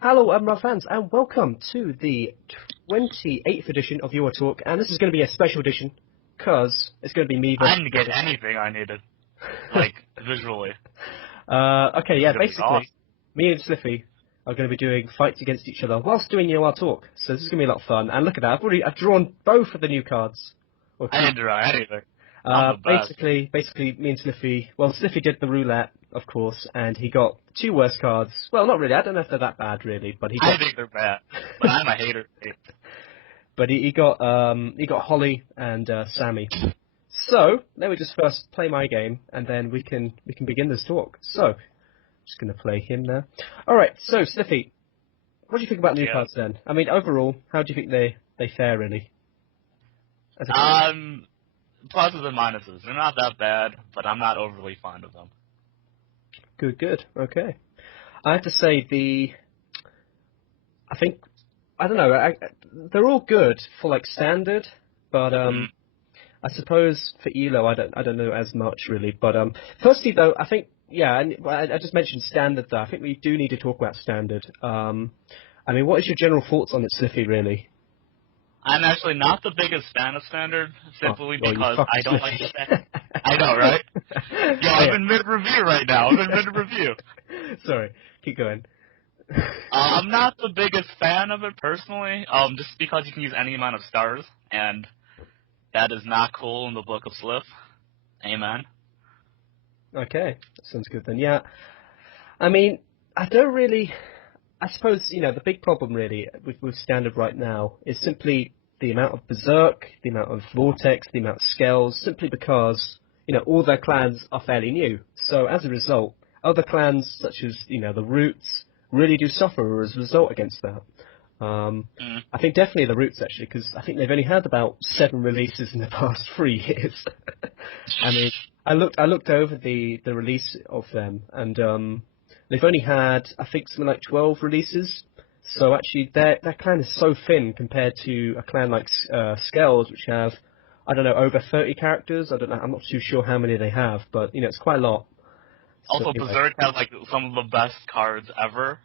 Hello, my fans, and welcome to the 28th edition of Your Talk, and this is going to be a special edition, because it's going to be me I versus... didn't get anything I needed, like, visually. Okay, yeah, basically, Awesome. me and Sliffy are going to be doing fights against each other whilst doing Your Talk, so this is going to be a lot of fun, and look at that, I've drawn both of the new cards. I didn't draw anything. I'm the best. Basically, me and Sliffy, well, Sliffy did the roulette, of course, and he got two worst cards. Well, not really, I don't know if they're that bad, really, but he got... I think they're bad, but I'm a hater. But he got Holly and Sammy. So let me just first play my game, and then we can begin this talk. So just gonna play him there. All right. So Sliffy, what do you think about new cards then? I mean, overall, how do you think they fare really? Pluses and minuses. They're not that bad, but I'm not overly fond of them. Good. Okay. I have to say I don't know. They're all good for like standard, but I suppose for Elo, I don't know as much really. But firstly though, I think and I just mentioned standard though. I think we do need to talk about standard. I mean, what is your general thoughts on it, Sliffy? Really? I'm actually not the biggest fan of standard, simply because I don't like it. I know, right? Yo, I'm in mid-review right now. I'm in mid-review. Sorry, keep going. I'm not the biggest fan of it personally, just because you can use any amount of stars, and that is not cool in the Book of Sliff. Amen. Okay, that sounds good then. Yeah, I mean, I suppose, the big problem really with standard right now is simply the amount of Berserk, the amount of Vortex, the amount of Scales, simply because, all their clans are fairly new. So as a result, other clans such as, the Roots really do suffer as a result against that. I think definitely the Roots actually, because I think they've only had about 7 releases in the past 3 years. I mean, I looked over the release of them, and they've only had, I think, something like 12 releases. So actually, their clan is so thin compared to a clan like Scales, which have, I don't know, over 30 characters. I'm not too sure how many they have, but it's quite a lot. Also, So, Berserk has like some of the best cards ever.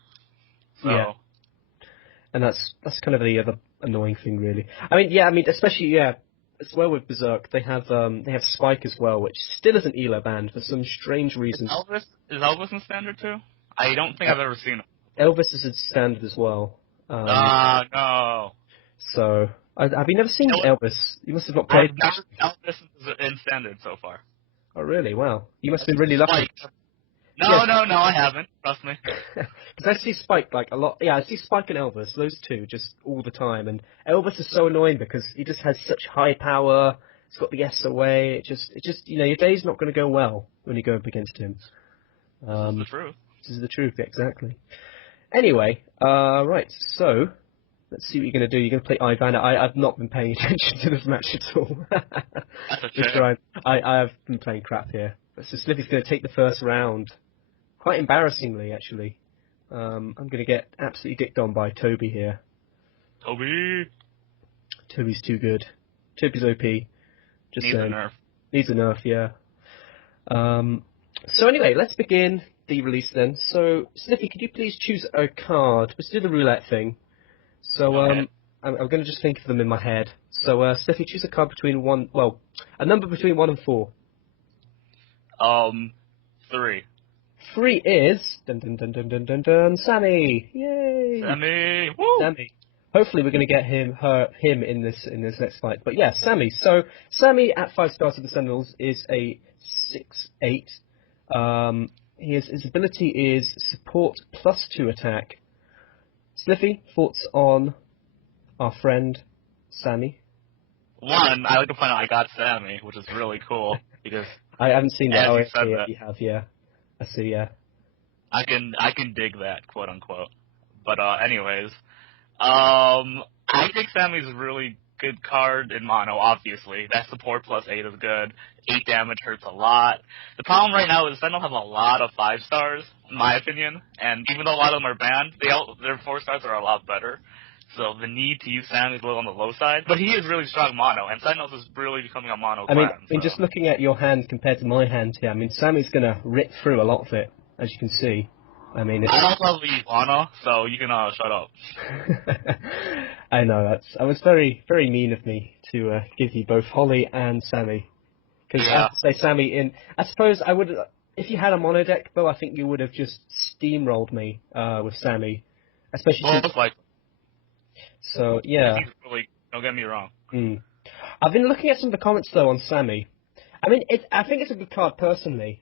So. Yeah. And that's kind of the other annoying thing, really. I mean, especially as well with Berserk, they have Spike as well, which still isn't Elo banned for some strange reasons. Is Elvis in standard too? I don't think I've ever seen it. Elvis is in standard as well. No. So, have you never seen Elvis? You must have not played. I've never seen Elvis in standard so far. Oh, really? Wow. You must have been really lucky. No, I haven't. Trust me. Because I see Spike like a lot. Yeah, I see Spike and Elvis, those two, just all the time. And Elvis is so annoying because he just has such high power. He's got the SOA. It just your day's not going to go well when you go up against him. This is the truth. This is the truth, exactly. Anyway, right, so, let's see what you're going to do. You're going to play Ivan. I've not been paying attention to this match at all. That's a shame. I have been playing crap here. So Sliffy's going to take the first round. Quite embarrassingly, actually. I'm going to get absolutely dicked on by Toby here. Toby's too good. Toby's OP. Just Needs a nerf. Needs a nerf, yeah. So anyway, let's begin the release then. So, Sliffy, could you please choose a card? Let's do the roulette thing. So, okay. I'm going to just think of them in my head. So, Sliffy, choose a card a number between 1 and 4. 3. 3 is Sammy. Yay! Sammy. Woo! Sammy. Hopefully, we're going to get him in this next fight. But yeah, Sammy. So, Sammy at 5 stars of the Sentinels is a 6/8. His ability is support +2 attack. Sliffy, thoughts on our friend Sammy? One, I like to point out I got Sammy, which is really cool because I haven't seen that. Oh, that. You have, yeah. I see, yeah. I can dig that, quote unquote. But anyways, I think Sammy's a really good card in mono. Obviously, that support +8 is good. 8 damage hurts a lot. The problem right now is Sentinel have a lot of 5 stars, in my opinion, and even though a lot of them are banned, their 4 stars are a lot better. So the need to use Sammy is a little on the low side, but he is really strong mono, and Sentinels is really becoming a mono clan. I mean, just looking at your hand compared to my hand here, I mean, Sammy's going to rip through a lot of it, as you can see. I mean, I don't probably use Lana, so you can shut up. I know I was very, very mean of me to give you both Holly and Sammy. Because I Yeah. have to say, Sammy, I suppose I would, if you had a mono deck, though, I think you would have just steamrolled me with Sammy, especially Well, since. it's like, So yeah. he's really, don't get me wrong. I've been looking at some of the comments though on Sammy. I mean, I think it's a good card personally.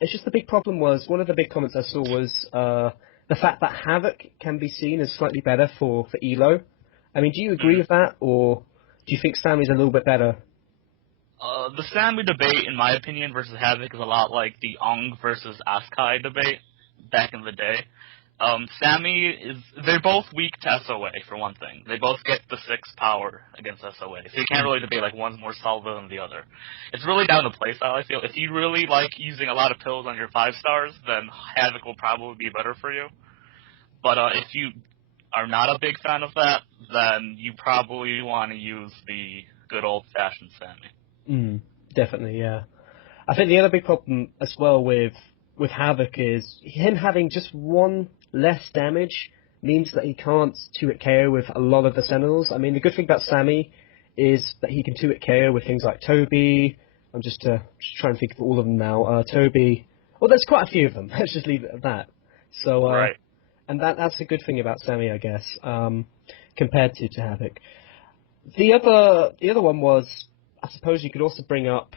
It's just the big problem was one of the big comments I saw was the fact that Havoc can be seen as slightly better for Elo. I mean, do you agree with that, or do you think Sammy's a little bit better? The Sammy debate, in my opinion, versus Havoc is a lot like the Ong versus Askai debate back in the day. They're both weak to SOA, for one thing. They both get the 6 power against SOA, so you can't really debate like one's more solid than the other. It's really down to playstyle, I feel. If you really like using a lot of pills on your 5 stars, then Havoc will probably be better for you. But if you are not a big fan of that, then you probably want to use the good old-fashioned Sammy. Definitely, yeah. I think the other big problem as well with Havoc is him having just one less damage means that he can't 2-hit KO with a lot of the Sentinels. I mean, the good thing about Sammy is that he can 2-hit KO with things like Toby. I'm just trying to think of all of them now. Toby. Well, there's quite a few of them. Let's just leave it at that. So, Right. And that's a good thing about Sammy, I guess, compared to Havoc. The other one was, I suppose you could also bring up,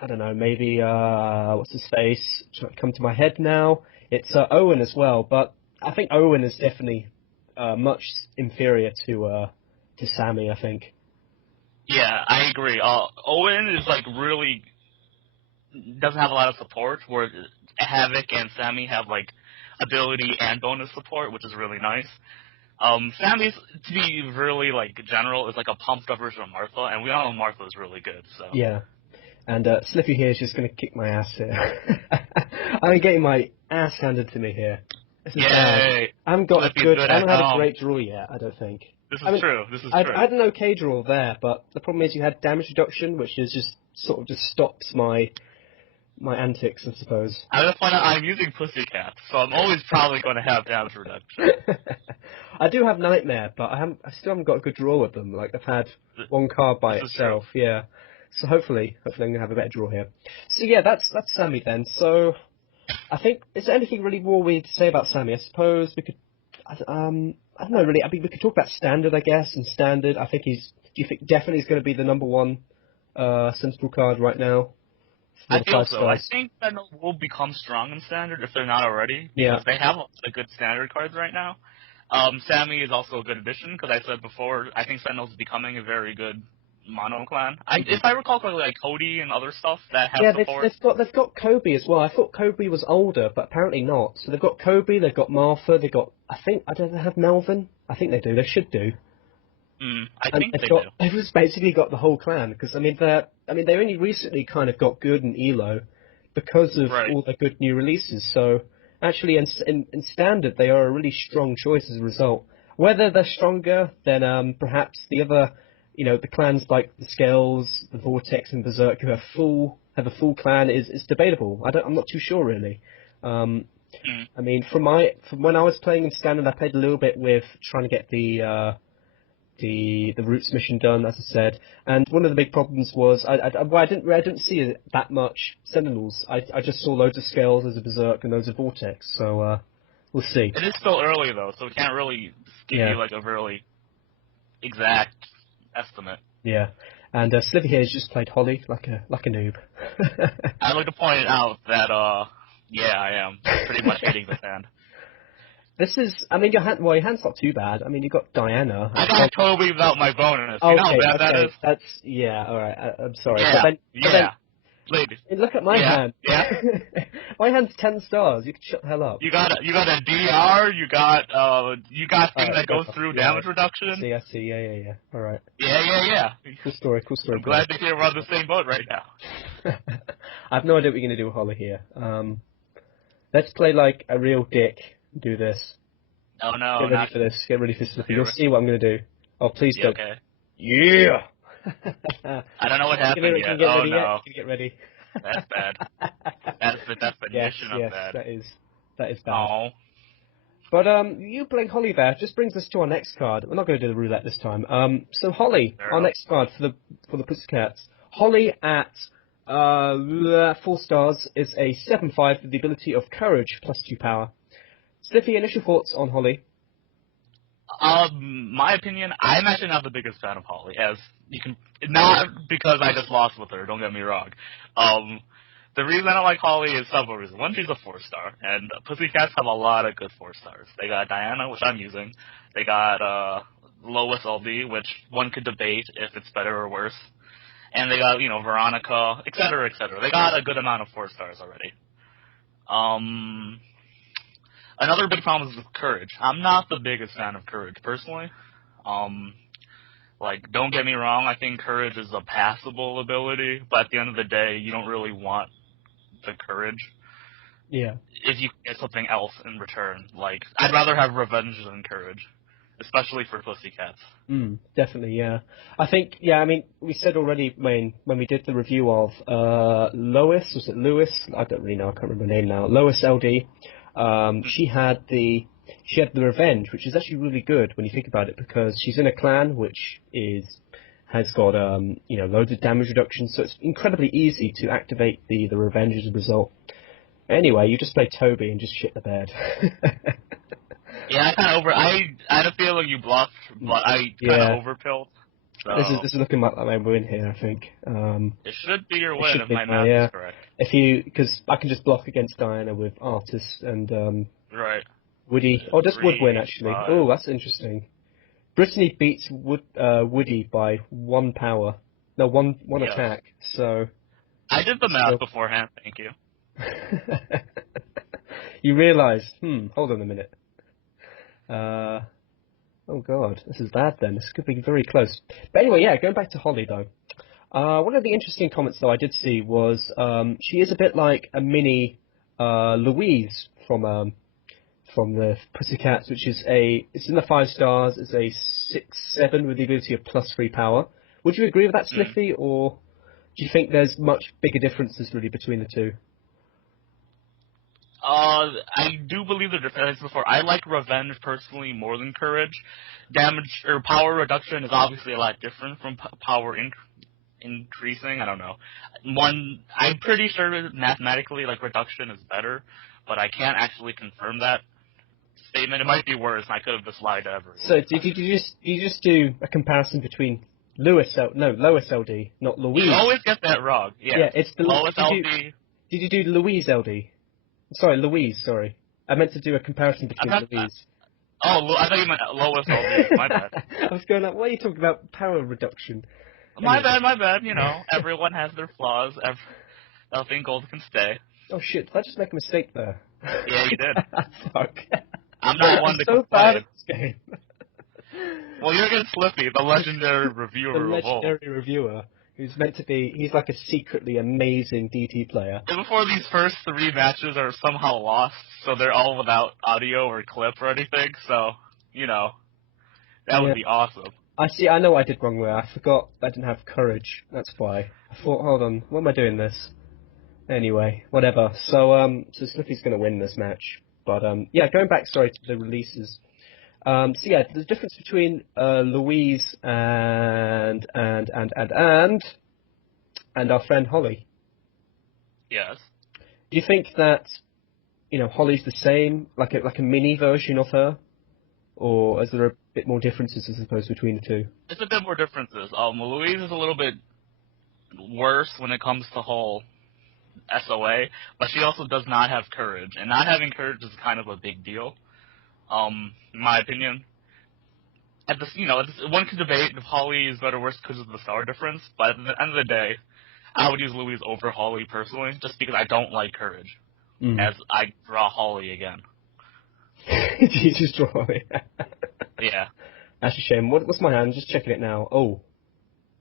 I don't know, maybe, what's his face? Trying to come to my head now. It's Owen as well, but I think Owen is definitely much inferior to Sammy, I think. Yeah, I agree. Owen is like really doesn't have a lot of support, where Havoc and Sammy have like ability and bonus support, which is really nice. Sammy's, to be really like general, is like a pumped up version of Martha, and we all know Martha is really good. So Yeah. And Slippy here is just going to kick my ass here. I'm getting my ass handed to me here. This is bad. I haven't got I haven't had a great draw yet, I don't think. This is true. I had an okay draw there, but the problem is you had damage reduction, which is just sort of just stops my antics, I suppose. I just point out I'm using Pussycat, so I'm always probably going to have damage reduction. I do have Nightmare, but I still haven't got a good draw with them. Like, I've had one card by itself, yeah. So hopefully I'm going to have a better draw here. So yeah, that's Sammy then. So I think, is there anything really more we need to say about Sammy? I suppose we could, I don't know really. I mean, we could talk about Standard, I guess. And Standard, I think do you think definitely he's going to be the number one Sensible card right now? I feel so. I think that will become strong in Standard if they're not already, because they have a good Standard cards right now. Sammy is also a good addition, because I said before, I think Sentinels is becoming a very good mono clan. If I recall correctly, like Cody and other stuff that have support. They've got Kobe as well. I thought Kobe was older, but apparently not. So they've got Kobe, they've got Martha, they've got, I don't know, they have Melvin? I think they do. They should do. I think they do. They've just basically got the whole clan, because they only recently kind of got good in Elo because of all the good new releases. So actually, in Standard, they are a really strong choice as a result. Whether they're stronger than perhaps the other, the clans like the Scales, the Vortex, and Berserk, who have a full clan, is debatable. I'm not too sure really. I mean, from when I was playing in Standard, I played a little bit with trying to get the Roots mission done, as I said, and one of the big problems was I didn't see that much Sentinels. I just saw loads of Scales, loads of Berserk, and loads of Vortex. So we'll see. It is still early though, so we can't really give you like a really exact estimate. Yeah, and Slivy here has just played Holly like a noob. I'd like to point out that I am pretty much hitting the hand. This is, I mean, your hand's not too bad. I mean, you got Diana. I got Toby without my bonus. You know how bad that is? That's, alright, I'm sorry. Yeah, but then, ladies. Look at my hand. Yeah. My hand's 10 stars. You can shut the hell up. You got a DR, you got things that go through damage reduction. I see, yeah. Alright. Yeah. Cool story. I'm glad to hear we're on the same boat right now. I have no idea what you're going to do with Holly here. Let's play like a real dick. Do this. Oh no! Get ready for this. Get ready for this. You'll see what I'm going to do. Oh, please don't. Okay. Yeah. I don't know what happened yet. Can you get ready? That's bad. That's the definition of bad. That is bad. Oh. But you playing Holly there just brings us to our next card. We're not going to do the roulette this time. So Holly, our next card for the Pussycats. Holly at 4 stars is a 7/5 with the ability of Courage plus 2 power. Sliffy, initial thoughts on Holly? My opinion, I'm actually not the biggest fan of Holly, as you can, not because I just lost with her, don't get me wrong. The reason I don't like Holly is several reasons. One, she's a 4-star, and Pussycats have a lot of good 4-stars. They got Diana, which I'm using. They got, Lois LD, which one could debate if it's better or worse. And they got, Veronica, et cetera, et cetera. They got a good amount of 4-stars already. Another big problem is with Courage. I'm not the biggest fan of Courage, personally. Don't get me wrong, I think Courage is a passable ability, but at the end of the day, you don't really want the Courage. Yeah. If you get something else in return. I'd rather have Revenge than Courage, especially for Pussycats. Definitely, yeah. I think, we said already when we did the review of Lois, was it Lewis? I don't really know, I can't remember her name now. Lois LD. She had the Revenge, which is actually really good when you think about it, because she's in a clan which has got loads of damage reduction, so it's incredibly easy to activate the Revenge as a result. Anyway, you just play Toby and just shit the bed. Yeah, I had a feeling you bluffed, but I kind of overpilled. So. This is looking like my win here, I think. It should be your win if my math is correct. Because I can just block against Diana with Artis and right. Woody. Oh, does Wood win actually? Oh, that's interesting. Brittany beats Woody by 1 power. No, one attack. So I did the math beforehand. Thank you. You realise? Hold on a minute. Oh god, this is bad then. This could be very close. But anyway, yeah, going back to Holly though. One of the interesting comments though I did see was she is a bit like a mini Louise from the Pussycats, which is it's in the 5 stars, it's a 6/7 with the ability of plus 3 power. Would you agree with that, Sliffy, or do you think there's much bigger differences really between the two? I do believe the difference before. I like Revenge personally more than Courage. Damage or power reduction is obviously a lot different from power increasing. I don't know. I'm pretty sure mathematically, reduction is better, but I can't actually confirm that statement. It might be worse, and I could have just lied to everyone. So did you just do a comparison between Lois LD, not Louise? You always get that wrong. Yeah, it's the Lois LD. Did you do Louise LD? Sorry, Louise, sorry. I meant to do a comparison between Louise. I thought you meant Lois LD. My bad. I was going like, why are you talking about power reduction? My bad. Everyone has their flaws. Nothing gold can stay. Oh shit, did I just make a mistake there? Yeah, you did. Fuck. I'm not one to so complain. Bad at this game. Well, you're against Slippy, the legendary reviewer the of all. legendary reviewer. Who's meant to be, he's like a secretly amazing DT player. And before these first 3 matches are somehow lost, so they're all without audio or clip or anything, so, that would be awesome. I know what I did wrong there. I forgot I didn't have Courage, that's why. I thought, hold on, what am I doing this? Anyway, whatever. So Slippy's gonna win this match. But, going back, to the releases. The difference between Louise and our friend Holly. Yes. Do you think that Holly's the same, like a mini version of her, or is there a bit more differences, I suppose, between the two? There's a bit more differences. Louise is a little bit worse when it comes to whole SOA, but she also does not have Courage, and not having Courage is kind of a big deal. In my opinion. One could debate if Holly is better or worse because of the star difference, but at the end of the day, I would use Louise over Holly personally, just because I don't like Courage, as I draw Holly again. You just draw Holly? Yeah. That's a shame. What's my hand? I'm just checking it now. Oh,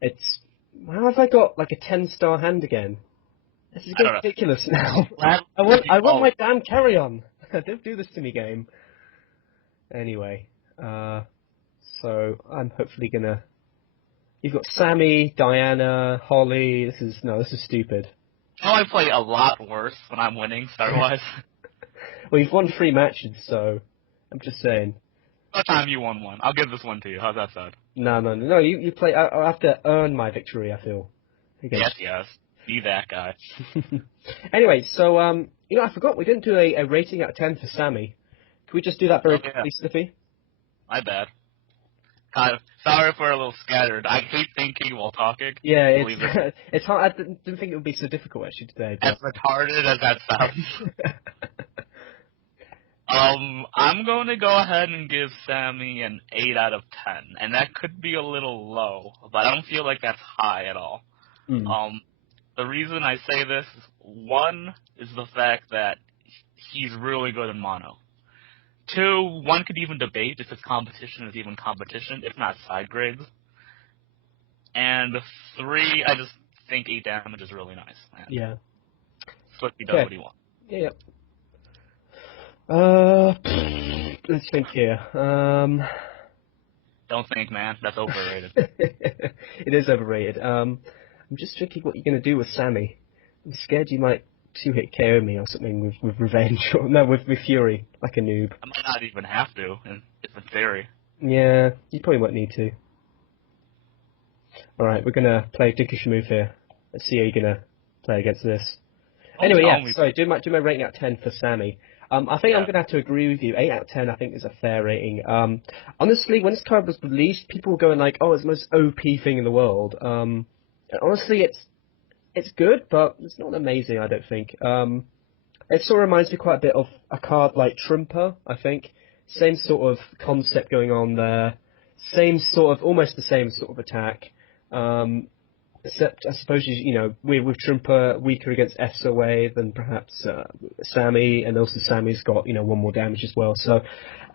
how have I got like a 10-star hand again? This is getting ridiculous now. I want my damn carry-on. Don't do this to me, game. Anyway, so I'm hopefully gonna... You've got Sammy, Diana, Holly. This is stupid. Oh, I play a lot worse when I'm winning, star-wise. Well, you've won 3 matches, so I'm just saying. That time you won one. I'll give this one to you. How's that sound? No. You play. I have to earn my victory. I feel. Yes. Be that guy. Anyway, so I forgot we didn't do a rating out of 10 for Sammy. Can we just do that very quickly, Slippy? My bad. Kind of. Sorry if we're a little scattered. I hate thinking while talking. Yeah, it's hard. I didn't think it would be so difficult actually today. But... As retarded as that sounds. I'm going to go ahead and give Sammy an 8 out of 10, and that could be a little low, but I don't feel like that's high at all. The reason I say this, one, is the fact that he's really good in mono. Two, one could even debate if his competition is even competition, if not side grades. And 3, I just think 8 damage is really nice. Man. Yeah. Slippy does what he wants. Yeah. Let's think here. Don't think, man. That's overrated. It is overrated. I'm just thinking what you're going to do with Sammy. I'm scared you might 2-hit KO me or something with Revenge. Or, no, with Fury, like a noob. I might not even have to, in theory. Yeah, you probably won't need to. Alright, we're going to play a dickish move here. Let's see how you're going to play against this. Anyway, sorry, do my rating out of 10 for Sammy. I think I'm going to have to agree with you. 8 out of 10, I think, is a fair rating. Honestly, when this card was released, people were going like, "Oh, it's the most OP thing in the world." Honestly, it's good, but it's not amazing. I don't think. It sort of reminds me quite a bit of a card like Trumper. I think same sort of concept going on there. Almost the same sort of attack. Except, I suppose, with Trumper weaker against SOA than perhaps Sammy, and also Sammy's got, 1 more damage as well. So,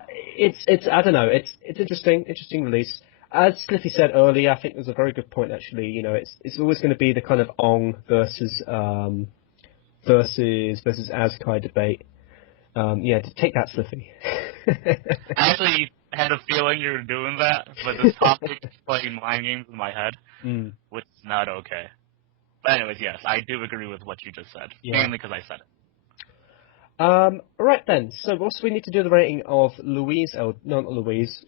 it's I don't know, it's interesting release. As Slippy said earlier, I think there's a very good point actually. It's always going to be the kind of Ong versus Azkai debate. Take that, Slippy. Actually, I had a feeling you were doing that, but this topic is playing mind games in my head, which is not okay. But anyways, yes, I do agree with what you just said, mainly because I said it. Right then, so also we need to do the rating of Louise, not Louise.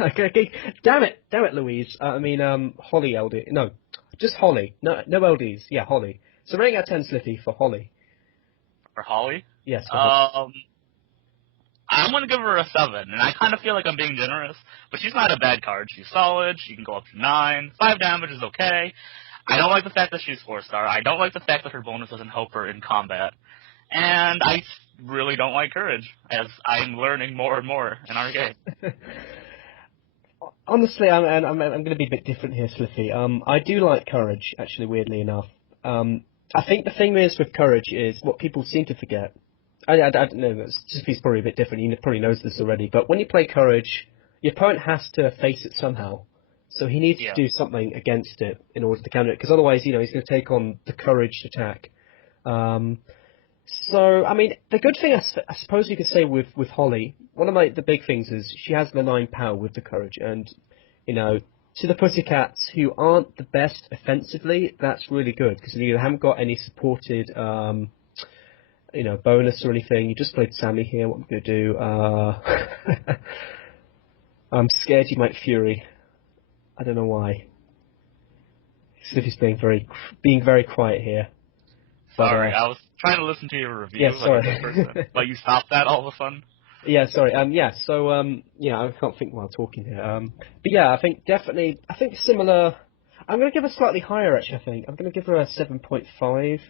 Okay, damn it, Louise. Holly LD. No, just Holly. No LDs. Yeah, Holly. So rating out of 10, Slippy, for Holly. For Holly? Yes. I'm going to give her a 7, and I kind of feel like I'm being generous, but she's not a bad card. She's solid. She can go up to 9. 5 damage is okay. I don't like the fact that she's 4-star. I don't like the fact that her bonus doesn't help her in combat. And I really don't like Courage, as I'm learning more and more in our game. Honestly, I'm going to be a bit different here, Slippy. I do like Courage, actually, weirdly enough. I think the thing is with Courage is what people seem to forget. I don't know, Slippy's probably a bit different, he probably knows this already, but when you play Courage, your opponent has to face it somehow. So he needs to do something against it in order to counter it, because otherwise, he's going to take on the Courage attack. The good thing I suppose you could say with Holly, one of the big things is she has the 9 power with the Courage, and, to the Pussycats who aren't the best offensively, that's really good, because you haven't got any supported, bonus or anything. You just played Sammy here. What am I going to do? I'm scared you might Fury. I don't know why. Slippy's being very quiet here. Sorry, I was trying to listen to your review. Yeah, sorry. But you stopped that all of a sudden? Yeah, sorry. I can't think while talking here. I think similar. I'm going to give her slightly higher, actually, I think. I'm going to give her a 7.5.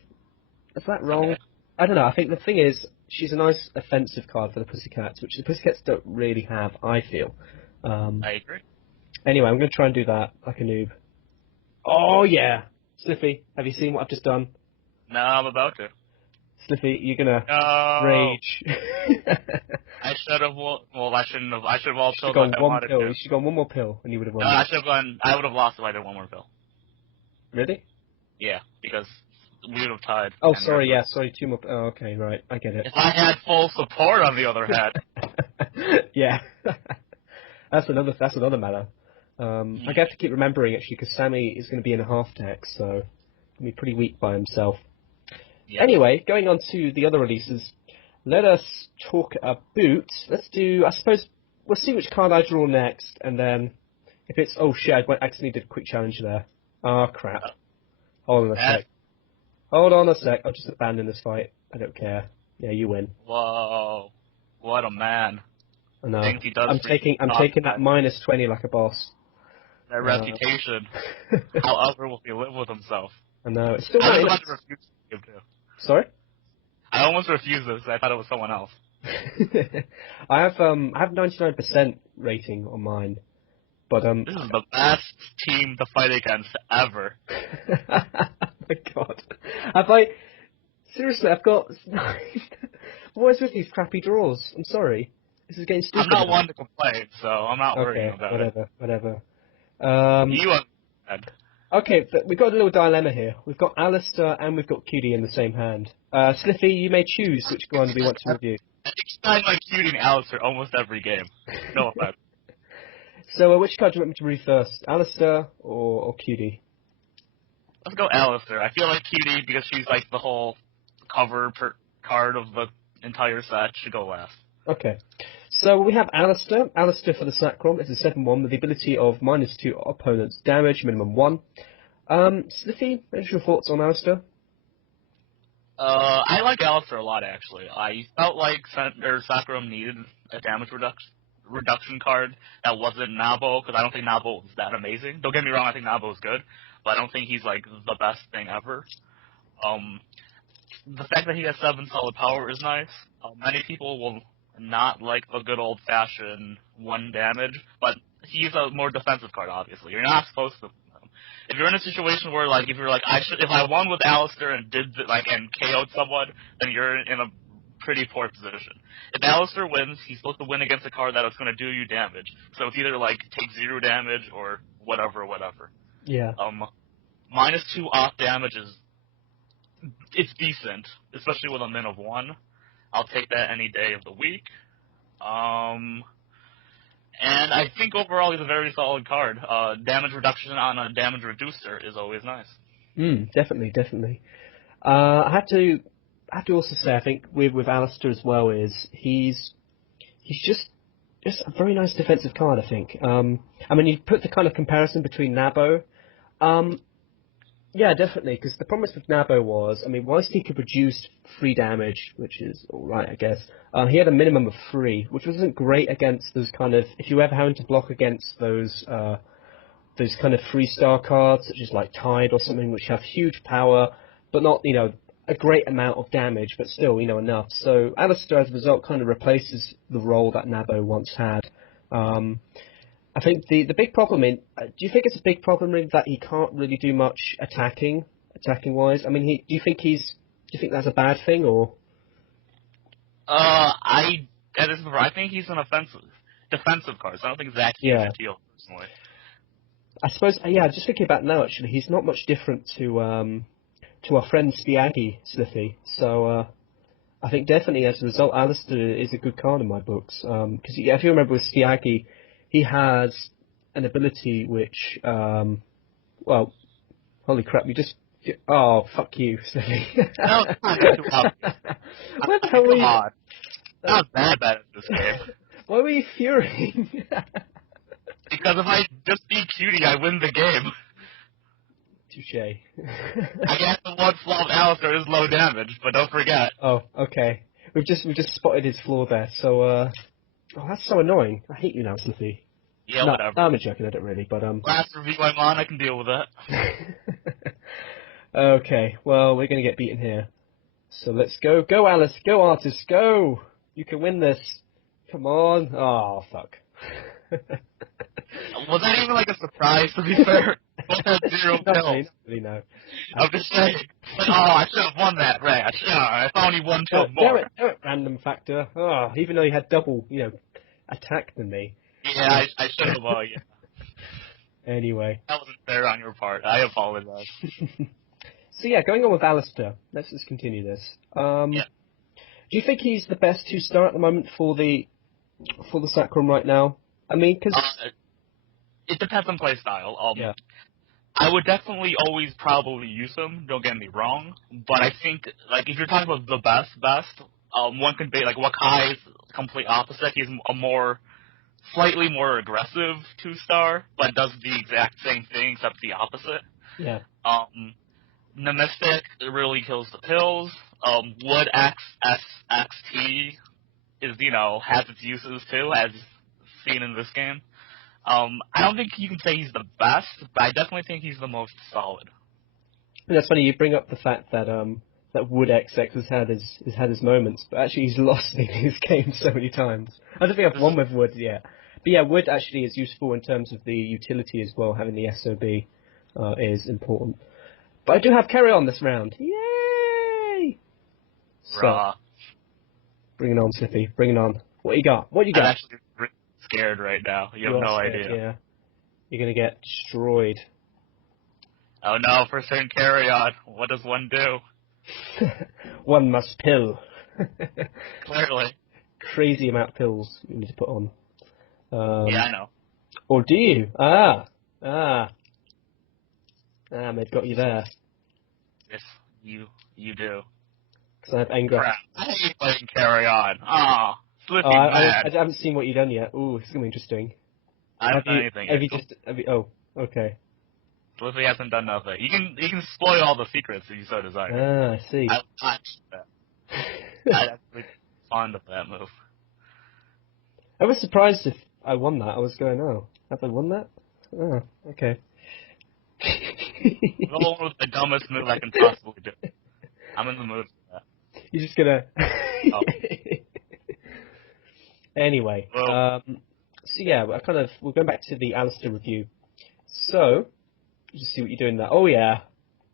Is that wrong? Okay. I don't know. I think the thing is, she's a nice offensive card for the Pussycats, which the Pussycats don't really have, I feel. I agree. Anyway, I'm going to try and do that like a noob. Oh, yeah! Slippy, have you seen what I've just done? No, I'm about to. Slippy, you're going to rage. I should have, I shouldn't have. I should have all pilled like I wanted to. You should have gone 1 more pill, and you would have won. No, I would have lost if I did 1 more pill. Really? Yeah, because we would have tied. Oh, sorry, 2 more. Oh, okay, right, I get it. If I had full support, on the other hand. Yeah, that's another matter. I have to keep remembering actually because Sammy is going to be in a half deck, so he'll be pretty weak by himself. Yeah. Anyway, going on to the other releases, let us talk about. Let's do. I suppose we'll see which card I draw next, and then if it's oh shit, I accidentally did a quick challenge there. Ah crap. Hold on a sec. Hold on a sec. I'll just abandon this fight. I don't care. Yeah, you win. Whoa, what a man! I know. Things he does I'm for taking that minus 20 like a boss. That reputation. However, will he live with himself? I know. It's still I not was enough. about to refuse to give too. Sorry? I almost refused this. I thought it was someone else. I have 99% rating on mine, but This is the best team to fight against ever. oh my god, have I seriously? I've got what is with these crappy draws? I'm sorry, this is getting stupid. I'm not one to complain, so I'm not worrying about it. Whatever. You understand. Okay, we've got a little dilemma here. We've got Alistair and we've got Cutie in the same hand. Sliffy, you may choose which one we want to review. I think I like Cutie and Alistair almost every game. No offense. So, which card do you want me to review first? Alistair or Cutie? Let's go Alistair. I feel like Cutie, because she's like the whole cover card of the entire set, should go last. Okay. So we have Alistair. Alistair for the Sacrum is a 7-1 with the ability of -2 opponent's damage, minimum 1. Sliffy, what's your thoughts on Alistair? I like Alistair a lot, actually. I felt like Sacrum needed a damage reduction card that wasn't Nabo, because I don't think Nabo was that amazing. Don't get me wrong, I think Nabo is good, but I don't think he's like the best thing ever. The fact that he has 7 solid power is nice. Many people will not like the good old-fashioned 1 damage, but he's a more defensive card, obviously. You're not supposed to. If you're in a situation where, like, if you're like, if I won with Alistair and and KO'd someone, then you're in a pretty poor position. If Alistair wins, he's supposed to win against a card that is going to do you damage. So it's either like take 0 damage or whatever. Yeah. -2 off damage it's decent, especially with a min of 1. I'll take that any day of the week. And I think overall he's a very solid card. Damage reduction on a damage reducer is always nice. Definitely. I have to also say, I think with Alistair as well is he's just a very nice defensive card. I think. I mean, you put the kind of comparison between Nabo. Yeah, definitely, because the promise with Nabo was, I mean, whilst he could produce 3 damage, which is alright, I guess, he had a minimum of 3, which wasn't great against those kind of, if you ever having to block against those kind of 3-star cards, such as like Tide or something, which have huge power, but not, a great amount of damage, but still, enough. So Alistair, as a result, kind of replaces the role that Nabo once had. I think the big problem do you think it's a big problem that he can't really do much attacking wise? I mean, do you think that's a bad thing or? I think he's an defensive card, so I don't think Zach's a deal personally. I suppose, just thinking about it now, actually, he's not much different to our friend Spiaggi, Sliffy. So, I think definitely as a result, Alistair is a good card in my books. Because if you remember with Spiaggi, he has an ability which, well, holy crap, oh, fuck you, Sliffy. No, What the hell were you? Come on. Not bad at this game. Why were you furious? Because if I just beat Cutie, I win the game. Touché. I guess the one flaw of Alistair is low damage, but don't forget. Oh, okay. We've just spotted his flaw there, so, oh, that's so annoying. I hate you now, Sliffy. Yeah, whatever. No, I'm joking, I don't really, but, Last review I'm on, I can deal with that. Okay, well, we're gonna get beaten here. So let's go. Go, Alice. Go, artist. Go! You can win this. Come on. Oh, fuck. Was that even like a surprise, to be fair? Both had 0 kills. Not really, no. I'm just saying. I should have won that, right? I found only 1 kill more. Do it, random factor. Oh, even though you had double, attack than me. Yeah, I should have, yeah. Anyway. That wasn't fair on your part. I apologize. So yeah, going on with Alistair, let's just continue this. Do you think he's the best 2-star at the moment for the Sacrum right now? I mean, because... it depends on playstyle. I would definitely always probably use him, don't get me wrong, but I think, like, if you're talking about the best, One could be like Wakai's complete opposite. He's a slightly more aggressive 2-star, but does the exact same thing except the opposite. Yeah. Nemistic really kills the pills. Wood XSXT is, has its uses too, as seen in this game. I don't think you can say he's the best, but I definitely think he's the most solid. And that's funny, you bring up the fact that that Wood XX has had his moments, but actually he's lost in his game so many times. I don't think I've won with Wood yet. But yeah, Wood actually is useful in terms of the utility as well. Having the SOB is important. But I do have carry on this round. Yay! Raw. So, bring it on, Slippy. Bring it on. What you got? What you got? I'm actually really scared right now. You have no scared, idea. Yeah. You're going to get destroyed. Oh no, for certain carry on. What does one do? One must pill. Clearly. Crazy amount of pills you need to put on. Yeah, I know. Or do you? They've got you there. Yes, you do. Because I have Engra. Crap. I hate playing carry on. Oh, Slippy I mad. haven't seen what you've done yet. Ooh, this is going to be interesting. I haven't done anything. Oh, okay. Slippy hasn't done nothing. You can exploit all the secrets if you so desire. I see. I watched that. I'm actually fond of that move. I was surprised if I won that. I was going, oh, have I won that? Oh, okay. The one with the dumbest move I can possibly do. I'm in the mood for that. You're just gonna... Oh. Anyway, Well, so yeah, we're going back to the Alistair review. So, just see what you're doing there. Oh yeah,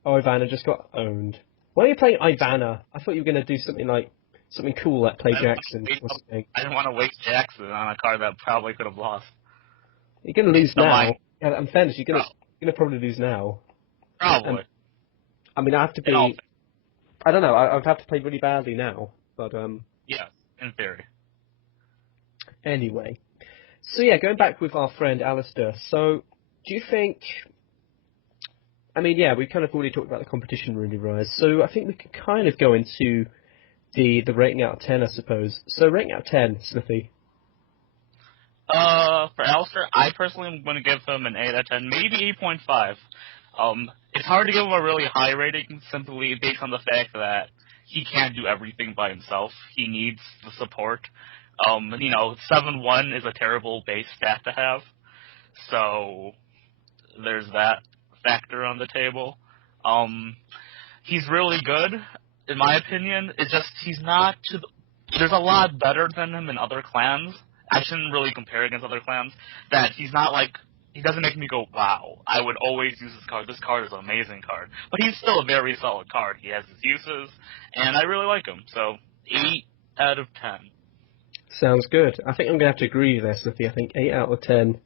Ivana just got owned. Why are you playing Ivana? I thought you were going to do something cool like play Jackson or something. I didn't want to waste Jackson on a card that probably could have lost. You're going to lose No, now. Yeah, I'm fairness, you're going to probably lose now. Probably. I mean, I have to be... I don't know, I'd have to play really badly now, but Yes, in theory. Anyway. So yeah, going back with our friend Alistair, so do you think... I mean, yeah, we kind of already talked about the competition really, Rise, so I think we could kind of go into the rating out of 10, I suppose. So rating out of 10, Smithy. For Alistair, I personally am going to give him an 8 out of 10, maybe 8.5. It's hard to give him a really high rating simply based on the fact that he can't do everything by himself. He needs the support. 7-1 is a terrible base stat to have. So there's that factor on the table. He's really good, in my opinion. It's just he's not there's a lot better than him in other clans. I shouldn't really compare against other clans. That he's not like, he doesn't make me go, wow, I would always use this card. This card is an amazing card. But he's still a very solid card. He has his uses, and I really like him. So, 8 out of 10. Sounds good. I think I'm going to have to agree with this, Smithy. I think 8 out of 10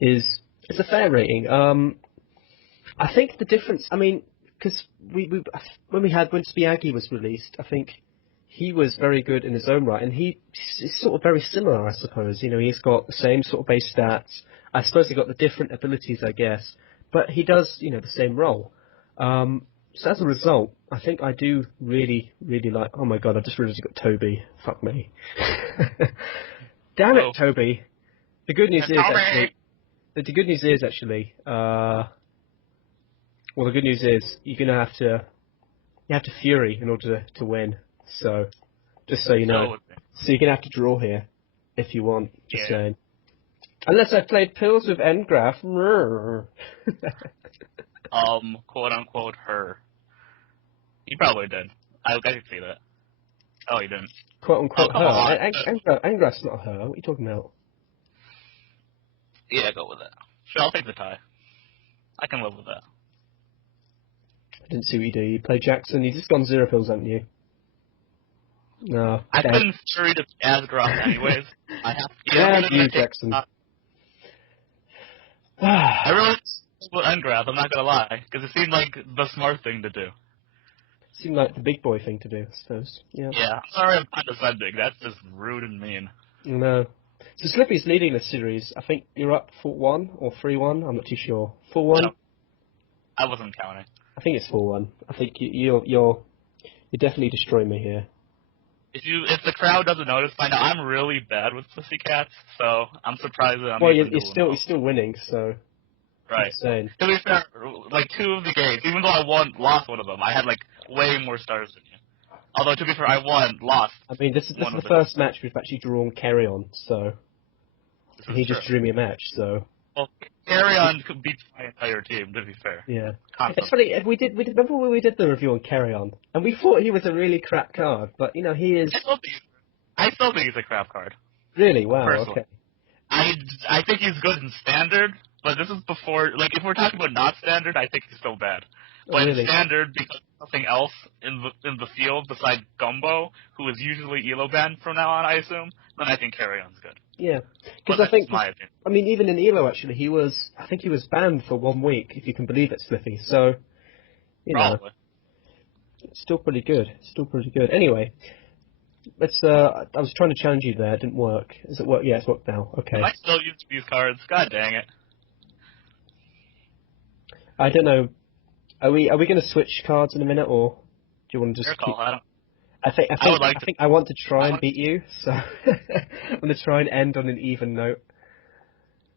is a fair rating. I think the difference, I mean, because when Spiaggi was released, I think he was very good in his own right, and he's sort of very similar, I suppose. He's got the same sort of base stats. I suppose he got the different abilities, I guess, but he does, the same role. So as a result, I think I do really, really like. Oh my god, I just realized you got Toby. Fuck me. Damn it, Toby. The good news is actually. The good news is actually. Well, the good news is you're gonna have to. You have to Fury in order to win. So, just so you know. So you're gonna have to draw here, if you want. Just saying. Unless I played pills with Engraph. Quote unquote her. You probably did. I could see that. Oh, you didn't. Quote unquote her. Engraph's not her. What are you talking about? Yeah, go with that. Sure, I'll take the tie. I can live with that. I didn't see what you do. You played Jackson. You just gone 0 pills, haven't you? No. I couldn't Fury to Asgroth anyways. I have to. Yeah, you, Jackson. I really with Engrath, I'm not gonna lie, because it seemed like the smart thing to do. Seemed like the big boy thing to do, I suppose. Yeah. Yeah. Sorry, I'm condescending. That's just rude and mean. No. So Slippy's leading this series. I think you're up 4-1 or 3-1. I'm not too sure. 4-1. No, I wasn't counting. I think it's 4-1. I think you're definitely destroying me here. If the crowd doesn't notice by now, I'm really bad with pussycats, so I'm surprised that I'm Well, even you're doing still well. you're still winning, so Right. insane. To be fair, like 2 of the games, even though I lost one of them, I had like way more stars than you. Although to be fair, I lost. I mean, this is one the of the first match we've actually drawn Carry On, so This and is he true. just drew me a match, so Well, Carry On beats my entire team. To be fair. yeah. Constantly. It's funny. We did remember when we did the review on Carry On, and we thought he was a really crap card, but you know he is I still think he's a crap card. really wow. Personally. Okay. I think he's good in standard, but this is before. Like, if we're talking about not standard, I think he's still bad. Oh, But in really? standard, because there's nothing else in the field besides Gumbo, who is usually Elo banned from now on, I assume, then I think Carry On's good. Yeah, But because I that's think my opinion. I mean even in Elo actually I think he was banned for 1 week, if you can believe it, Sliffy. So you know, Probably. it's still pretty good. Still pretty good. Anyway, let's. I was trying to challenge you there. It didn't work. Is it work? Yeah, it's worked now. Okay. Am I still using these cards? God dang it. I don't know. Are we going to switch cards in a minute, or do you want to just Your call. I don't. I think I want to try and want- beat you, so I'm going to try and end on an even note.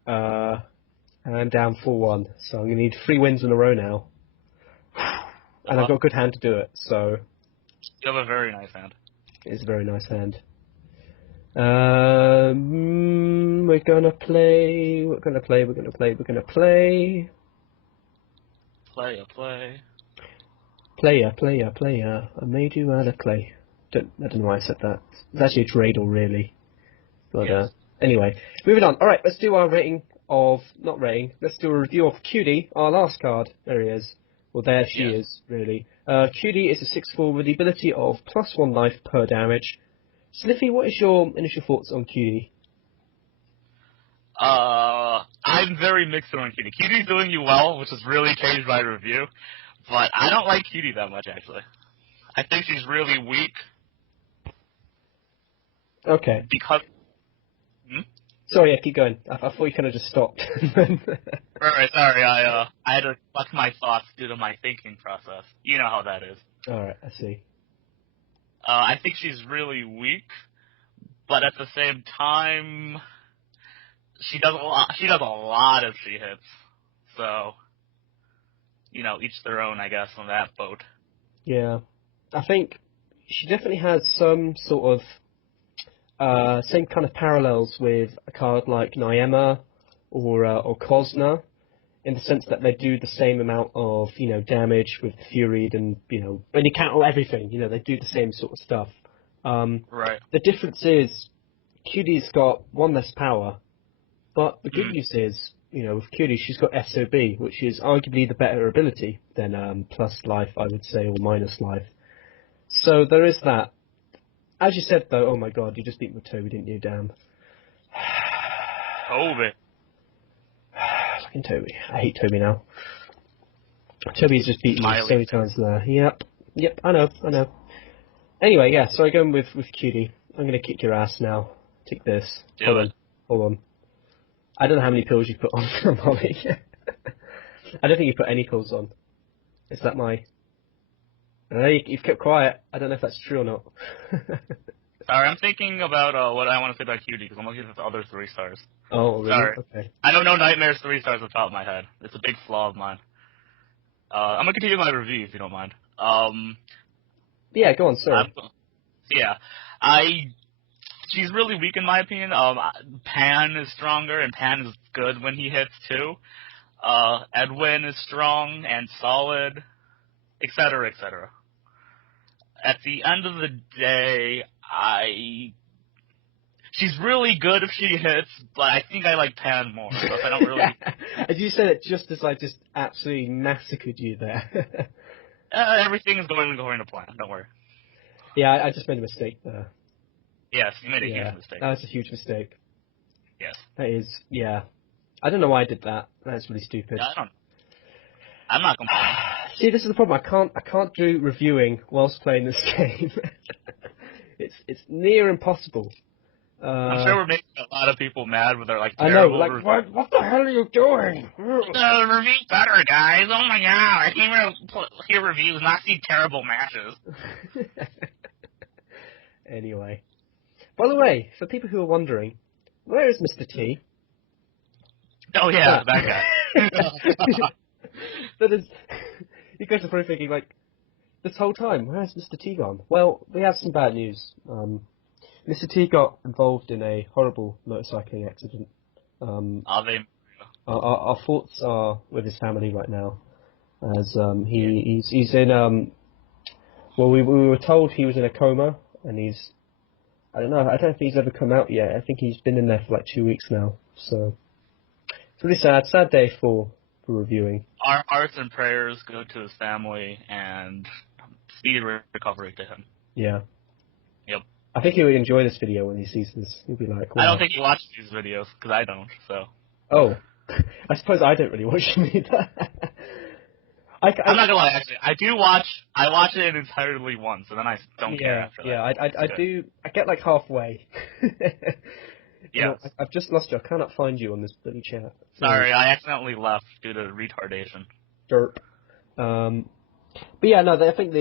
And I'm down 4-1, so I'm going to need 3 wins in a row now. And I've got a good hand to do it, so You have a very nice hand. it's a very nice hand. We're gonna play. Player. I made you out of clay. I don't know why I said that. It's actually a dreidel, really. But Yes. anyway, moving on. All right, let's do our Let's do a review of Cutie, our last card. There he is. Well, there she Yes. is, really. Cutie is a 6/4 with the ability of +1 life per damage. Sliffy, what is your initial thoughts on Cutie? I'm very mixed on Cutie. Cutie's doing you well, which has really changed my review, but I don't like Cutie that much, actually. I think she's really weak Okay. because... Sorry, yeah, keep going. I thought you kind of just stopped. Alright, sorry, I had to collect my thoughts due to my thinking process. You know how that is. Alright, I see. I think she's really weak, but at the same time, she does a lot if she hits. So, you know, each their own, I guess, on that boat. Yeah. I think she definitely has some sort of same kind of parallels with a card like Nyema or Kozna, in the sense that they do the same amount of, you know, damage with Fury and, you know, when you count everything, you know, they do the same sort of stuff. Right. The difference is Cutie's got 1 less power, but the good news is, you know, with Cutie, she's got SOB, which is arguably the better ability than plus life, I would say, or minus life. So there is that. As you said, though, oh my god, you just beat me with Toby, didn't you, damn. Toby. Fucking Toby. I hate Toby now. Toby's just beaten me so many times there. Yep, I know. Anyway, yeah, so I'm going with Cutie. I'm going to kick your ass now. Take this. Hold on. I don't know how many pills you put on, Molly. I don't think you put any pills on. Is that my... I know you've kept quiet. I don't know if that's true or not. Sorry, I'm thinking about what I want to say about Cutie, because I'm looking at the other 3 stars. Oh, really? Sorry. Okay. I don't know Nightmare's 3 stars off the top of my head. It's a big flaw of mine. I'm going to continue my review, if you don't mind. Yeah, go on, sorry. She's really weak in my opinion. Pan is stronger, and Pan is good when he hits too. Edwin is strong and solid, etc., etc. At the end of the day, she's really good if she hits, but I think I like Pan more. So if I don't really, As you said it, just as I just absolutely massacred you there. everything is going to plan. Don't worry. Yeah, I just made a mistake there. Yes, you made a huge mistake. That was a huge mistake. Yes. That is, yeah. I don't know why I did that. That's really stupid. Yeah, I'm not complaining. See, this is the problem. I can't do reviewing whilst playing this game. It's near impossible. I'm sure we're making a lot of people mad with our like I know, terrible like what the hell are you doing? The review's better, guys. Oh my god, I came here to hear reviews, not see terrible matches. Anyway. By the way, for people who are wondering, where is Mr. T? Oh yeah, that guy. That is, you guys are probably thinking, like, this whole time, where's Mr. T gone? Well, we have some bad news. Mr. T got involved in a horrible motorcycling accident. Are they? Our thoughts are with his family right now, as he's in well, we were told he was in a coma, and I don't know if he's ever come out yet. I think he's been in there for like 2 weeks now. So it's really sad day for reviewing. Our hearts and prayers go to his family and speedy recovery to him. Yeah. Yep. I think he'll enjoy this video when he sees this. He'll be like, wow. I don't think he watches these videos, because I don't, so. Oh. I suppose I don't really watch them either. I'm not gonna lie, actually. I watch it entirely once, and then I don't care after that. Yeah, I do. I get like halfway. Yeah. I've just lost you. I cannot find you on this bloody chat. Sorry, I accidentally left due to retardation. Derp. But yeah, no, I think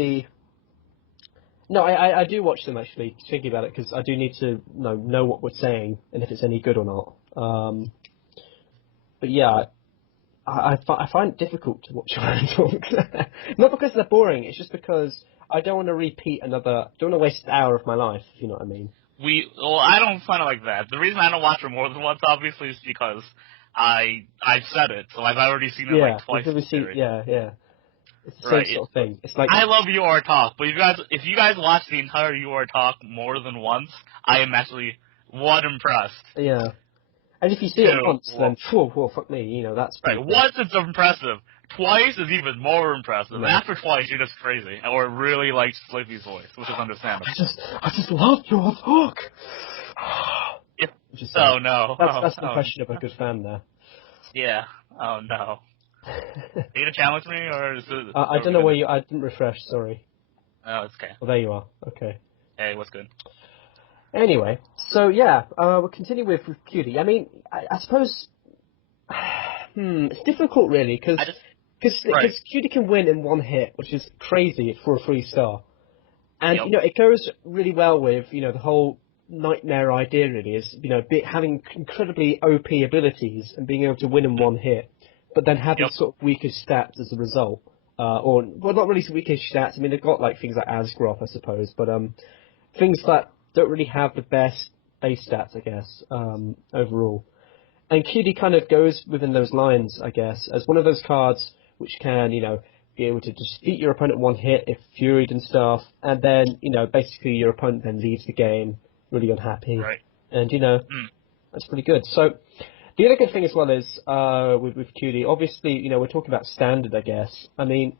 I do watch them actually, thinking about it, because I do need to know what we're saying and if it's any good or not. But yeah, I find it difficult to watch Iron Talks. Not because they're boring, it's just because I don't want to don't want to waste an hour of my life, if you know what I mean. Well, I don't find it like that. The reason I don't watch it more than once, obviously, is because I've said it, so I've already seen it like twice. Yeah. It's the Right. same sort of thing. It's like, I love UR Talk, but if you guys watch the entire UR Talk more than once, I am actually impressed. Yeah. And if you see it once, then whoa, fuck me, that's right. Cool. Once it's impressive. Twice is even more impressive. No. After twice, you're just crazy, or really like Sleepy's voice, which is understandable. I just love your talk. Oh no. That's the impression of a good fan there. Yeah. Oh no. Are you gonna challenge me, or is it? I don't know where you. I didn't refresh. Sorry. Oh, it's okay. Well, there you are. Okay. Hey, what's good? Anyway, so yeah, we'll continue with Cutie. I mean, I suppose it's difficult really because Cutie can win in one hit, which is crazy for a 3-star, and it goes really well with the whole nightmare idea. Really is having incredibly OP abilities and being able to win in one hit, but then having sort of weaker stats as a result, or not really weaker stats. I mean, they've got like things like Asgroth, I suppose, but things that don't really have the best base stats, I guess, overall. And Cutie kind of goes within those lines, I guess, as one of those cards which can, be able to defeat your opponent in one hit if furied and stuff, and then, basically your opponent then leaves the game really unhappy. Right. And, that's pretty good. So, the other good thing as well is, with Cutie, obviously, we're talking about standard, I guess. I mean,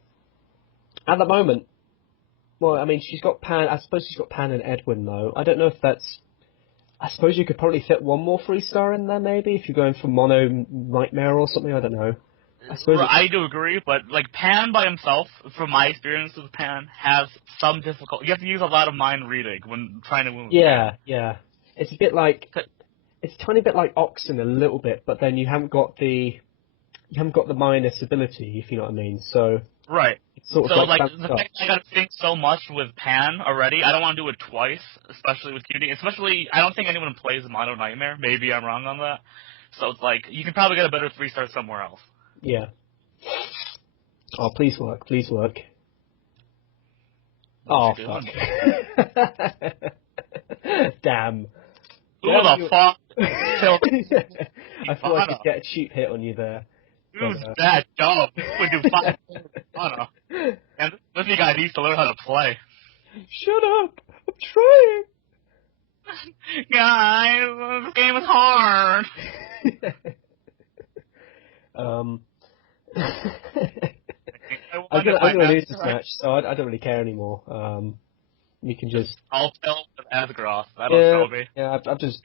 at the moment, well, I mean, she's got Pan. I suppose she's got Pan and Edwin, though. I don't know if that's. I suppose you could probably fit one more 3-star in there, maybe, if you're going for Mono Nightmare or something. I don't know. I do agree, but like Pan by himself, from my experience with Pan, has some difficulty. You have to use a lot of mind reading when trying to win. Yeah. It's a bit like. It's a tiny bit like Oxen a little bit, but then you haven't got the minus ability, if you know what I mean. So. Right. Sort of like the fact I gotta think so much with Pan already, I don't want to do it twice, especially with Cutie. Especially, I don't think anyone plays Mono Nightmare. Maybe I'm wrong on that. So it's like, you can probably get a better 3-star somewhere else. Yeah. Oh, please work. Oh, fuck. Damn. Who the fuck? I thought I could get a cheap hit on you there. Who's that dumb? Would do 5 Mono. And this guy needs to learn how to play. Shut up! I'm trying! Guys, this game is hard! I'm gonna lose this match, so I don't really care anymore. You can just... I'll tell with Asgroth. That'll show me. Yeah, I just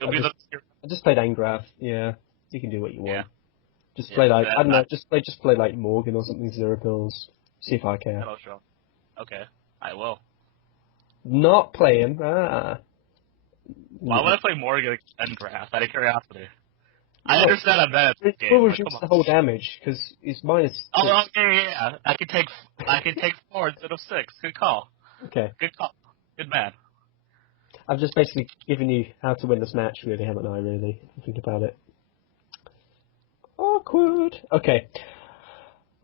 played Angrath. Yeah, you can do what you want. Yeah. Just play like, I don't know, just play like Morgan or something, 0 pills. See if I care. That'll show. Okay, I will. Not play him. Why would I play Morgan and Grass? Out of curiosity. I understand I'm bad at this game. We'll reduce the whole damage, because it's minus... Oh, okay, yeah. I can take 4 instead of 6. Good call. Okay. Good call. Good man. I've just basically given you how to win this match, really, haven't I, really? If you think about it. Awkward. Okay.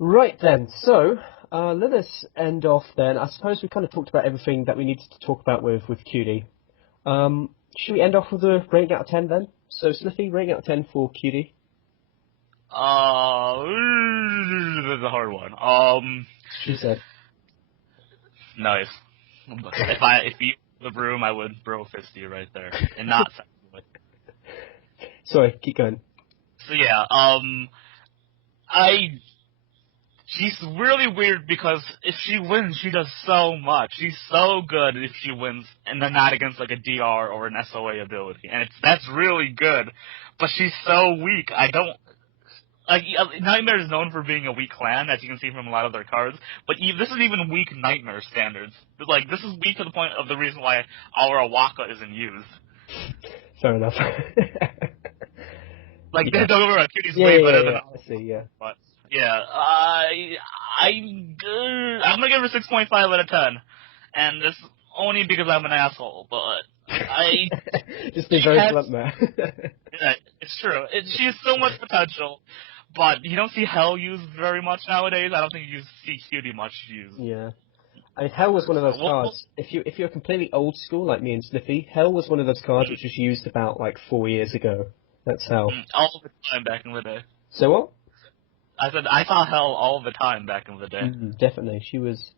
Right then, so let us end off then. I suppose we kind of talked about everything that we needed to talk about with Cutie. Should we end off with a rating out of 10 then? So, Sliffy, rating out of 10 for Cutie. This is a hard one. She said. Nice. If you the room, I would bro fist you right there, and not sexually. Sorry, keep going. So yeah, she's really weird because if she wins, she does so much. She's so good if she wins, and then not against like a DR or an SOA ability, and that's really good. But she's so weak. I don't. Like, Nightmare is known for being a weak clan, as you can see from a lot of their cards, but this is even weak Nightmare standards. Like, this is weak to the point of the reason why our Waka isn't used. Fair enough. Like, yeah. don't get me wrong, Cutie's way better than I see, yeah. But, yeah, I'm gonna give her 6.5 out of 10. And it's only because I'm an asshole, but Just be very blunt, man. Yeah, it's true. She has so much potential, but you don't see Hell used very much nowadays. I don't think you see Cutie much used. Yeah. I mean, Hell was one of those cards. If you're completely old school like me and Sliffy, Hell was one of those cards which was used about like 4 years ago. That's Hell. All the time back in the day. So what? I said I saw Hell all the time back in the day. Definitely, she was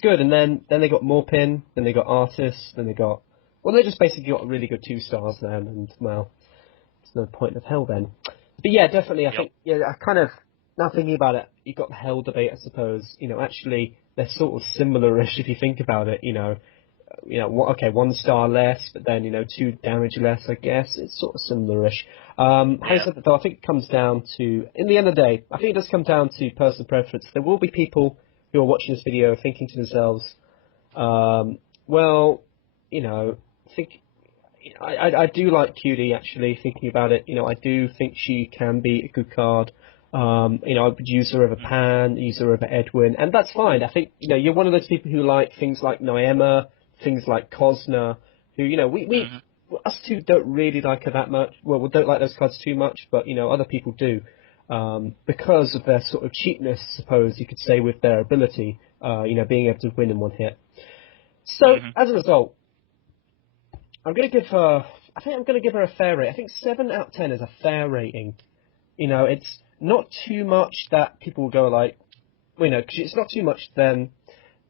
good, and then they got Morpin, then they got Artis, then they got they just basically got really good 2-stars then, and well, there's no point of Hell then. But yeah, definitely, I think I kind of now thinking about it, you got the Hell debate, I suppose. Actually they're sort of similar-ish if you think about it. 1 star less, but then 2 damage less. I guess it's sort of similar-ish. Having said that, though, I think it comes down to, in the end of the day, I think it does come down to personal preference. There will be people who are watching this video thinking to themselves, I do like Cutie, actually, thinking about it. I do think she can be a good card. I would use her over Pan, use her over Edwin, and that's fine. I think, you're one of those people who like things like Noema, things like Kozna, who, us two don't really like her that much. Well, we don't like those cards too much, but, other people do. Because of their sort of cheapness, I suppose you could say, with their ability, being able to win in one hit. So, as a result, I'm going to give her a fair rate. I think 7 out of 10 is a fair rating. It's not too much that people will go like, it's not too much then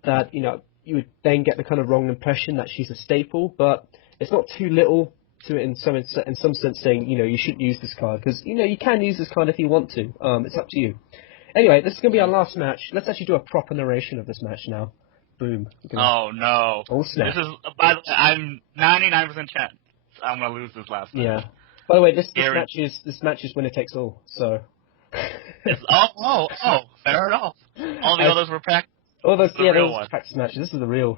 that, you would then get the kind of wrong impression that she's a staple, but it's not too little to in some sense saying, you shouldn't use this card, because, you can use this card if you want to. It's up to you. Anyway, this is going to be our last match. Let's actually do a proper narration of this match now. Boom. Oh, no. Oh, snap. This is, by the way, I'm 99% chance I'm going to lose this last match. Yeah. By the way, this match is winner takes all, so... fair enough. All the others were practice. All those, those practice matches. This is the real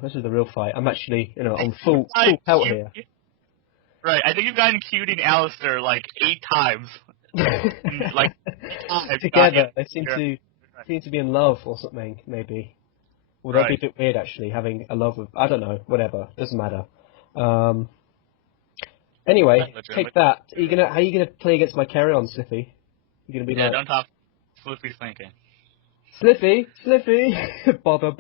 fight. I'm actually, on full pelt here. Right, I think you've gotten Cutie and Alistair like 8 times. Together, they seem to be in love or something, maybe. Well, that'd be a bit weird, actually, having a love of, I don't know, whatever, doesn't matter. Anyway, take that. How are you gonna play against my carry-on, Sliffy? You're gonna be like... don't talk. Sliffy's thinking. Sliffy! bother.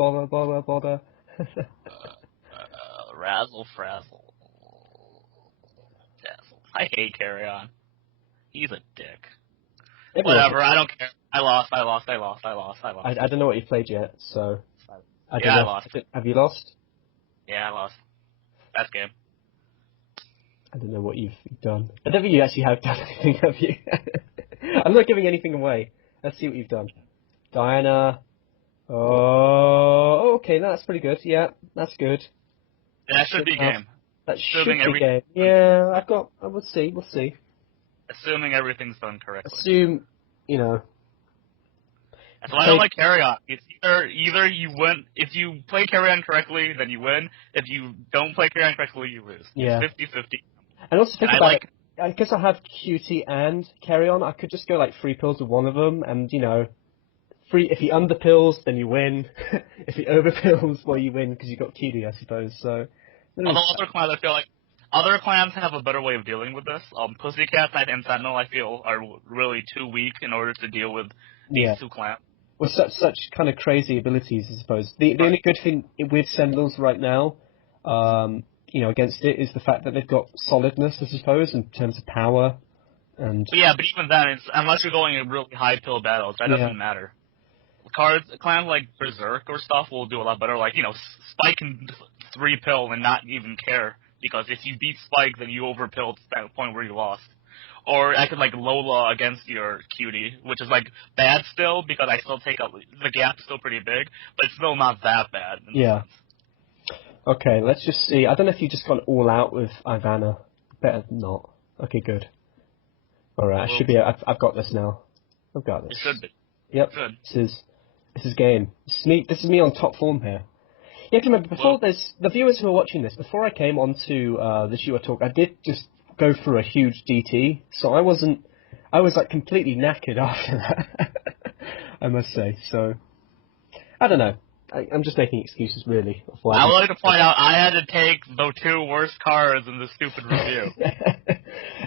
Razzle frazzle. I hate Carry On. He's a dick. Whatever, I don't care. I lost. I don't know what you've played yet, so... I lost. Have you lost? Yeah, I lost. Best game. I don't know what you've done. I don't think you actually have done anything, have you? I'm not giving anything away. Let's see what you've done. Diana. Oh, okay, that's pretty good. Yeah, that's good. Yeah, that should be game. That should be game. Yeah, we'll see. Assuming everything's done correctly. Assume, That's why I don't like Carry On. It's either you win. If you play Carry On correctly, then you win. If you don't play Carry On correctly, you lose. Yeah. It's 50-50. And also think about it. I guess I have Cutie and Carry On. I could just go like 3 pills with one of them, and if he underpills, then you win. If he overpills, well, you win because you got Cutie, I suppose. So. Although other clans, I feel like Other clans have a better way of dealing with this. Pussycat and Sentinel, I feel, are really too weak in order to deal with these two clans. With such kind of crazy abilities, I suppose. The only good thing with Sentinels right now, against it, is the fact that they've got solidness, I suppose, in terms of power. And but even then, unless you're going in really high pill battles, that doesn't matter. Clans like Berserk or stuff will do a lot better. Like, Spike can 3 pill and not even care, because if you beat Spike, then you overpilled to that point where you lost. Or I could like Lola against your cutie, which is like bad still, because I still take the gap's still pretty big, but it's still not that bad. Yeah. Okay, let's just see. I don't know if you just gone all out with Ivana. Better not. Okay, good. Alright, I should be. I've got this now. I've got this. It should be. Yep. Good. This is game. This is me on top form here. You have to remember, before this, the viewers who are watching this, before I came onto this Shua talk, I did just go through a huge DT, so I was like completely knackered after that, I must say. So, I don't know. I'm just making excuses, really. I would like to point out, I had to take the 2 worst cards in the stupid review.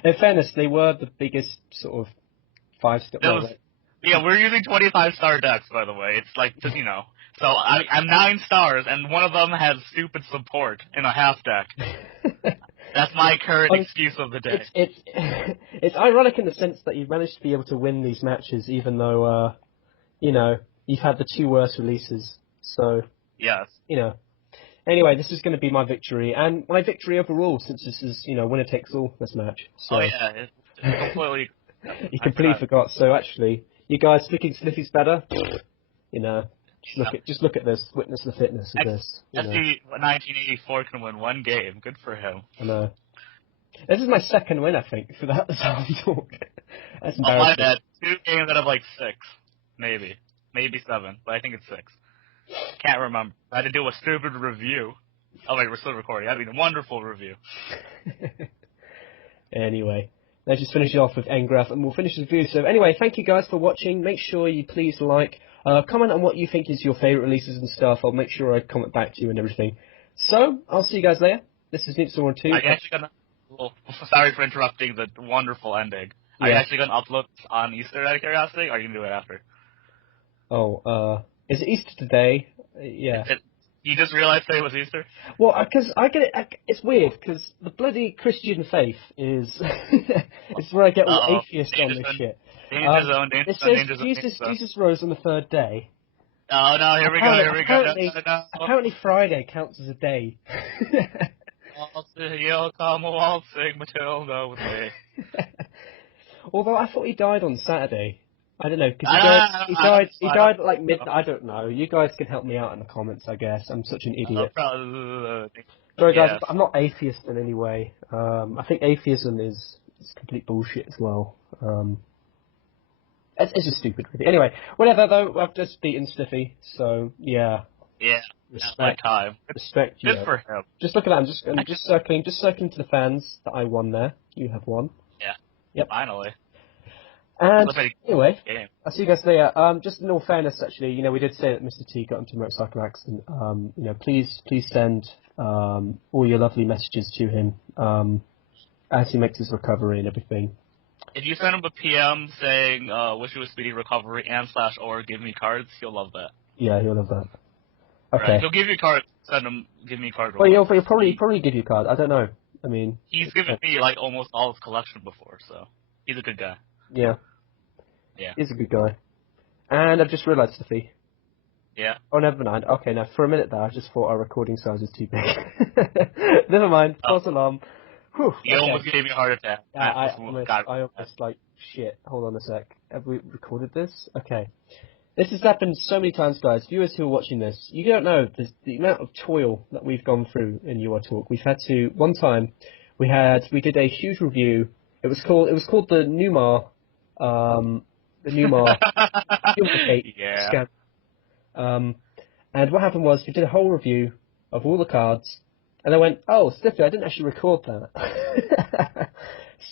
In fairness, they were the biggest sort of 5-star. Yeah, we're using 25-star decks, by the way. It's like, just, So I'm 9 stars, and one of them has stupid support in a half deck. That's my current excuse of the day. It's ironic in the sense that you've managed to be able to win these matches, even though, you've had the 2 worst releases. So, yes. Anyway, this is going to be my victory, and my victory overall, since this is, winner takes all this match. So. Oh yeah, it's completely... You completely forgot. So actually, you guys thinking Sniffy's better? Just look at this. Witness the fitness of this. SC 1984 can win 1 game. Good for him. I know. This is my second win, I think, for that talk. That's embarrassing. Oh, my bad. 2 games out of like 6. Maybe 7, but I think it's 6. Can't remember. I had to do a stupid review. Oh wait, we're still recording. I mean, a wonderful review. Anyway, let's just finish it off with Engraph, and we'll finish the review. So anyway, thank you guys for watching. Make sure you please like, comment on what you think is your favourite releases and stuff. I'll make sure I comment back to you and everything. So, I'll see you guys later. This is Mr.T. I'm actually gonna... Well, sorry for interrupting the wonderful ending. Are you actually gonna upload on Easter out of curiosity, or are you gonna do it after? Oh, is it Easter today? Yeah. You just realized today was Easter? Well, because I get it. It's weird because the bloody Christian faith is it's where I get all atheist on this shit. Danger zone. It says Jesus rose on the 3rd day. Oh no! Here we go. Apparently, Friday counts as a day. You'll come waltzing Matilda with me. Although I thought he died on Saturday. I don't know, because he died at like midnight. I don't know. You guys can help me out in the comments, I guess. I'm such an idiot. Sorry guys, I'm not atheist in any way. I think atheism is complete bullshit as well. It's just stupid, really. Anyway, whatever though, I've just beaten Sniffy, so yeah. Yeah, respect time. Respect you. Good for him. Just look at that, I'm just circling to the fans that I won there. You have won. Yeah. Yep. Finally. And anyway, I'll see you guys later. Just in all fairness, actually, we did say that Mr.T got into a motorcycle accident. Please send all your lovely messages to him as he makes his recovery and everything. If you send him a PM saying wish you a speedy recovery and / or give me cards, he'll love that. Yeah, he'll love that. Okay. Right. He'll give you cards. Send him, give me cards. Well, he'll probably give you cards. I don't know. I mean, he's given me like almost all his collection before, so he's a good guy. Yeah. Yeah. He's a good guy. And I've just realised, Sophie. Yeah. Oh, never mind. Okay, now for a minute there, I just thought our recording size was too big. Never mind. False alarm. Whew, you almost gave me a heart attack. I almost like, shit, hold on a sec. Have we recorded this? Okay. This has happened so many times, guys. Viewers who are watching this, you don't know the amount of toil that we've gone through in Your Talk. We've had to, one time, we did a huge review. It was called the Newmar, yeah. scam. And what happened was we did a whole review of all the cards, and I went, oh, Stiffy, I didn't actually record that.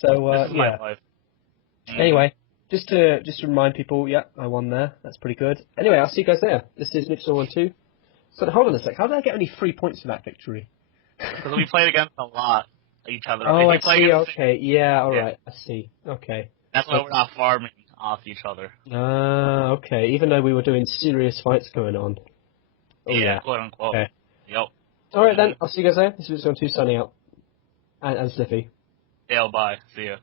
So, yeah. Anyway, just to remind people, yeah, I won there. That's pretty good. Anyway, I'll see you guys there. This is Mr.T. So hold on a sec. How did I get only 3 points for that victory? Because we played against a lot. each other. Oh, I If you play see. against, Okay. Yeah. All yeah, right. I see. Okay. that's why we're not farming off each other. Ah. Okay. Even though we were doing serious fights going on. Oh Yeah, yeah. quote unquote. Okay. Yep. All right then. I'll see you guys there. This is going too sunny out and slippy. Yeah, bye. See ya.